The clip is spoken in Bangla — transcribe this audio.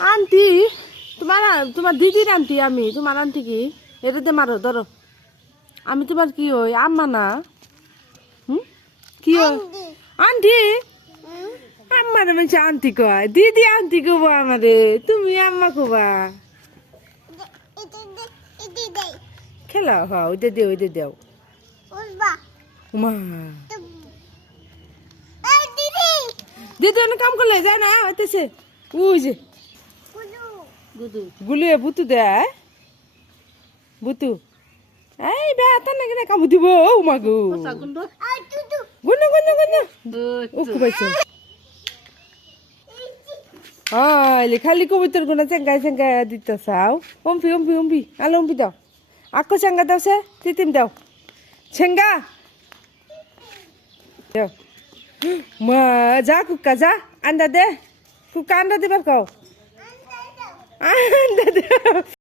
আন্টি তোমার তোমার দিদির আন্টি আমি তোমার আন্টি কি এটাতে মারো ধরো আমি তোমার কি হই আম্মা না হুম কি হই আন্টি আম্মা না বলছে আন্টি কয় দিদি আন্টি কব আমারে তুমি আম্মা কবা খেলা হ্যাঁ ওইটা দেও মা দিদি অনেক কাম করলে যায় না হইতেছে ওই যে গুলিয়ে বুতু দেয় বুতু এই বে আতা না কেন কামু দিব ও মাগু গুন্না ও কুবাইছে খালি কবিতর গুনা চেঙ্গাই দিতে চাও অম্পি আলো অম্পি দাও আকো চেঙ্গা দাও সে তিতিম দাও চেঙ্গা দাও মা যা কুকা যা আন্ডা দে কুকা আন্ডা দিবার কও আন্ডা দে